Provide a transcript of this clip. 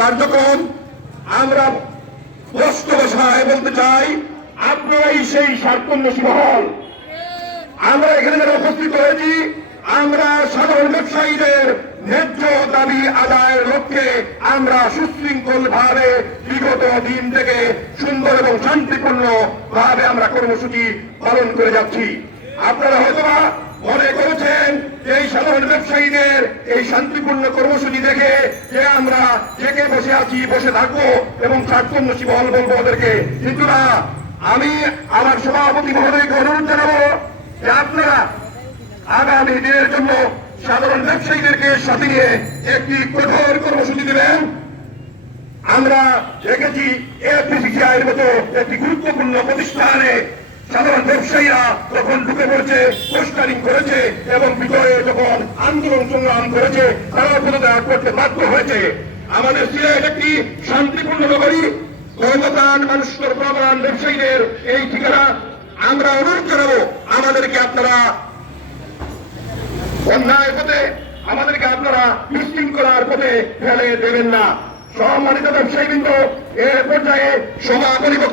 কার্যক্রম আমরা স্পষ্ট ভাষায় বলতে চাই, আপনারাই সেই স্বার্থন্বেষী মহল। আমরা এখানে যারা উপস্থিত হয়েছি, আমরা সাধারণ ব্যবসায়ীদের ন্যায্য দাবি আদায়ের লক্ষ্যে আমরা সুশৃঙ্খল ভাবে বিগত দিন থেকে সুন্দর এবং শান্তিপূর্ণ ভাবে আমরা কর্মসূচি পালন করে যাচ্ছি। আপনারা হয়তোবা মনে করেছেন যে এই সাধারণ ব্যবসায়ীদের এই শান্তিপূর্ণ কর্মসূচি দেখে যে আমরা জেগে বসে আছি, বসে থাকবো এবং স্বার্থন্বেষী মহল বলবো ওদেরকে, কিন্তু না। আমি আমার সভাপতি মহোদয়কে অনুরোধ জানাবো যে আপনারা আগামী দিনের জন্য সাধারণ ব্যবসায়ীদেরকে সাথে নিয়ে একটি কঠোর কর্মসূচি দেবেন। আমরা দেখেছি এফবিসিসিআই এর মতো একটি গুরুত্বপূর্ণ প্রতিষ্ঠানে সাধারণ ব্যবসায়ীরা যখন ঢুকে পড়ছে, পোস্টারিং করেছে এবং বিজয়ে যখন আন্দোলন সংগ্রাম করেছে, তারা পদত্যাগ করতে বাধ্য হয়েছে। আমাদের সিলেট একটি শান্তিপূর্ণ নগরী, কর্মপ্রাণ মানুষের প্রধান ব্যবসায়ীদের এই ঠিকানা। আমরা অনুরোধ জানাবো আমাদেরকে আপনারা অন্যায় পথে, আমাদেরকে আপনারা বিশৃঙ্খলার পথে ফেলে দেবেন না। সম্মানিত ব্যবসায়ীবৃন্দ, এ পর্যায়ে সভা পরিবর্তন